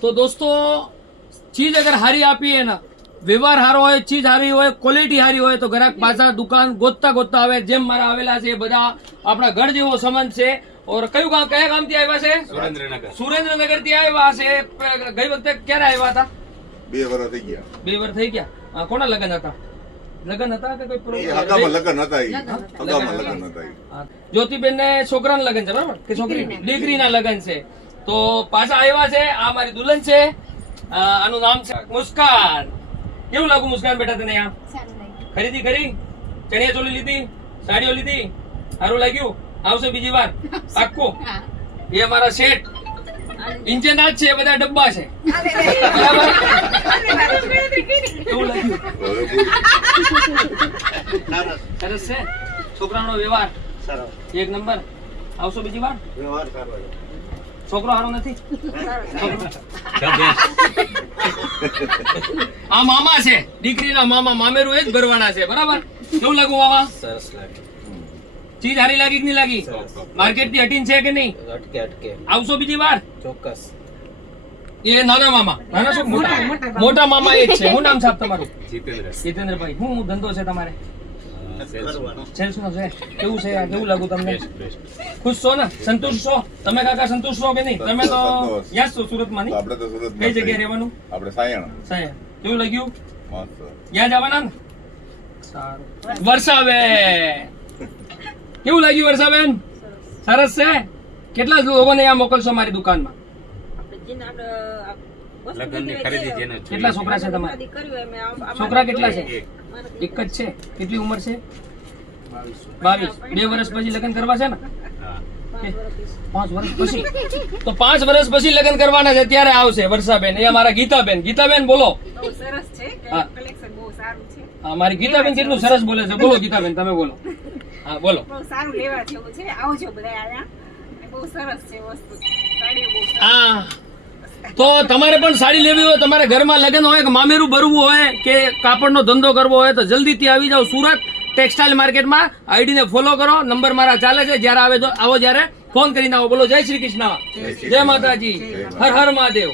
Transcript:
તો દોસ્તો ચીજ અગર હારી આપીએ ને, વ્યવહાર સારો હોય, ચીજ સારી હોય, ક્વોલિટી સારી હોય તો ગ્રાહક પાછા દુકાન ગોતતા ગોતતા આવે. જેમ મારા આવેલા છે બધા આપણા ઘર જેવો સંબંધ છે. ઓર કયું ગામ, કયા ગામ થી આવ્યા છે? સુરેન્દ્રનગર થી આવ્યા છે. ગઈ વખતે ક્યારે આવ્યા હતા? 2 વર્ષ થઈ ગયા. 2 વર્ષ થઈ ગયા. કોના લગ્ન હતા? લગ્ન હતા કે કોઈ લગ્ન હતા? જ્યોતિબેન ને છોકરાના લગ્ન છે, બરાબર? કે છોકરી? દીકરીના લગ્ન છે. તો પાછા આવ્યા છે. આ મારી દુલ્હન છે. આનું નામ છે મુસ્કાન. કેવું લાગુ મુસ્કાન બેટા તને? આ ખરીદી કરી? ચણિયા ચોલી લીધી? સાડીઓ લીધી? સારું લાગ્યું? આવશે બીજી વાર પાક્કું? એ અમારા શેઠ ઇન્જિન જ છે, બધા ડબ્બા છે. બરાબર? કેવું લાગ્યું? સરસ છે. છોકરાનો વ્યવહાર એક નંબર. આવશો બીજી વાર? છોકરો સારો નથી? આ મામા છે, દીકરીના મામા. મામેરું એ જ ભરવાના છે, બરાબર? કેવું લાગુ મામા? સરસ લાગે. ચીજ હારી લાગી કે નહીં લાગી? માર્કેટ થી હટીને છે કે નહીં? અટકે આવશો બીજી વાર? ચોક્કસ. એ નાના મામા, નાના શું? મોટા મામા એ જ છે. શું નામ સાહેબ તમારું? જીતેન્દ્રભાઈ. શું ધંધો છે તમારે? સેલ્સ નો છે. કેવું છે? કેવું લાગુ તમને? ખુશ છો ને? સંતુષ્ટ છો? તમે કાકા સંતુષ્ટ છો કે નહીં? તમે તો યાદ છો સુરત માં નહીં? આપણે તો સુરત કઈ જગ્યાએ રહેવાનું? આપણે સાયણ. સાહેબ કેવું લાગ્યું? મસ્ત. ત્યાં જવાના ને? સારું. વર્ષાબેન કેવું લાગ્યું? વર્ષાબેન સરસ છે. કેટલા લોકોને અહીંયા મોકલશો મારી દુકાનમાં? કેટલા છોકરા છે તમારે? છોકરા કેટલા છે? એક જ છે. કેટલી ઉંમર છે? 22. 2 વર્ષ પછી લગ્ન કરવા છે ને? 5 વર્ષ પછી? તો 5 વર્ષ પછી લગ્ન કરવાના છે. ત્યારે આવશે વર્ષાબેન. એ અમારા ગીતાબેન. ગીતાબેન બોલો. સરસ છે. કલેક્શન બહુ સારું છે. હા, મારી ગીતાબેન કેટલું સરસ બોલે છે. બોલો ગીતાબેન, તમે બોલો. હા બોલો. બહુ સારું લેવા જેવું છે. આવજો બધા આયા. બહુ સરસ છે વસ્તુ. સાડીઓ બહુ સરસ. હા, તો તમારે પણ સાડી લેવી હોય, તમારે ઘરમાં લગ્ન હોય કે મામેરું ભરવું હોય કે કાપડનો ધંધો કરવો હોય તો જલ્દીથી આવી જાઓ સુરત ટેક્સટાઇલ માર્કેટમાં. આઈડી ને ફોલો કરો. નંબર મારા ચાલે છે. જયારે આવે તો આવો, જયારે ફોન કરીને આવો. બોલો જય શ્રી કૃષ્ણ, જય માતાજી, હર હર મહાદેવ.